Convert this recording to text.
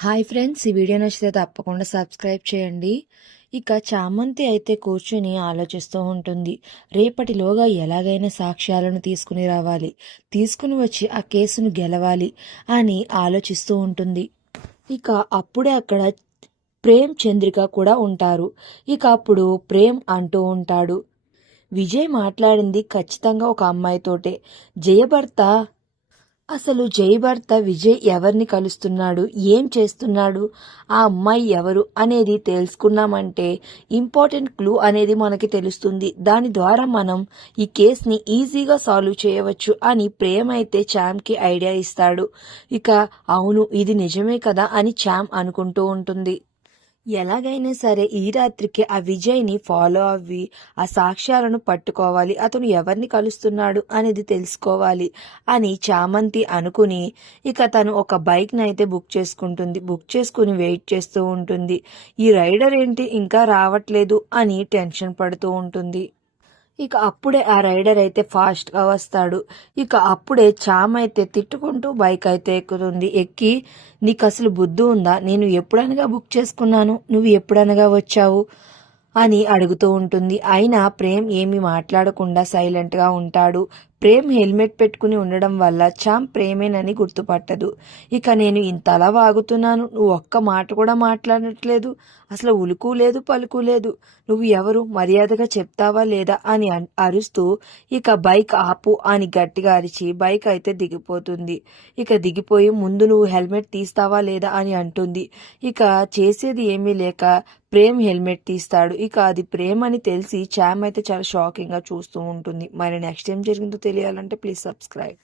Hi friends, ఈ video నచ్చితే తప్పకుండా సబ్స్క్రైబ్ చేయండి. ఇక చామంతి అయితే కూర్చుని ఆలోచిస్తూ ఉంటుంది. రేపటిలోగా ఎలాగైనా సాక్ష్యాలను తీసుకుని రావాలి, తీసుకుని వచ్చి ఆ కేసును గెలవాలి అని ఆలోచిస్తూ ఉంటుంది. ఇక అప్పుడే అక్కడ ప్రేమ్, చంద్రిక కూడా ఉంటారు. ఇక అప్పుడు ప్రేమ్ అంటూ ఉంటాడు, విజయ్ మాట్లాడింది ఖచ్చితంగా ఒక అమ్మాయితోటే. జయభర్త అసలు జై భర్త విజయ్ ఎవరిని కలుస్తున్నాడు, ఏం చేస్తున్నాడు, ఆ అమ్మాయి ఎవరు అనేది తెలుసుకున్నామంటే ఇంపార్టెంట్ క్లూ అనేది మనకి తెలుస్తుంది. దాని ద్వారా మనం ఈ కేసుని ఈజీగా సాల్వ్ చేయవచ్చు అని ప్రేమ్ అయితే చామ్కి ఐడియా ఇస్తాడు. ఇక అవును, ఇది నిజమే కదా అని చామ్ అనుకుంటూ ఉంటుంది. ఎలాగైనా సరే ఈ రాత్రికి ఆ విజయ్ని ఫాలో అవ్వి ఆ సాక్ష్యాలను పట్టుకోవాలి, అతను ఎవరిని కలుస్తున్నాడు అనేది తెలుసుకోవాలి అని చామంతి అనుకుని ఇక తను ఒక బైక్ని అయితే బుక్ చేసుకుంటుంది. బుక్ చేసుకుని వెయిట్ చేస్తూ ఉంటుంది. ఈ రైడర్ ఏంటి ఇంకా రావట్లేదు అని టెన్షన్ పడుతూ ఉంటుంది. ఇక అప్పుడే ఆ రైడర్ అయితే ఫాస్ట్గా వస్తాడు. ఇక అప్పుడే చామ్ అయితే తిట్టుకుంటూ బైక్ అయితే ఎక్కుతుంది. ఎక్కి, నీకు అసలు బుద్ధి ఉందా, నేను ఎప్పుడనగా బుక్ చేసుకున్నాను, నువ్వు ఎప్పుడనగా వచ్చావు అని అడుగుతూ ఉంటుంది. అయినా ప్రేమ్ ఏమి మాట్లాడకుండా సైలెంట్గా ఉంటాడు. ప్రేమ్ హెల్మెట్ పెట్టుకుని ఉండడం వల్ల చామ్ ప్రేమేనని గుర్తుపట్టదు. ఇక నేను ఇంతలా వాగుతున్నాను, నువ్వు ఒక్క మాట కూడా మాట్లాడట్లేదు, అసలు ఉలుకు లేదు పలుకు లేదు, నువ్వు ఎవరు, మర్యాదగా చెప్తావా లేదా అని అరుస్తూ ఇక బైక్ ఆపు అని గట్టిగా అరిచి బైక్ అయితే దిగిపోతుంది. ఇక దిగిపోయి, ముందు నువ్వు హెల్మెట్ తీస్తావా లేదా అని అంటుంది. ఇక చేసేది ఏమీ లేక ప్రేమ్ హెల్మెట్ తీస్తాడు. ఇక అది ప్రేమ్ అని తెలిసి చామ్ అయితే చాలా షాకింగ్గా చూస్తూ ఉంటుంది. మరి నెక్స్ట్ ఏం జరిగిందో తెలియాలంటే ప్లీజ్ సబ్స్క్రైబ్.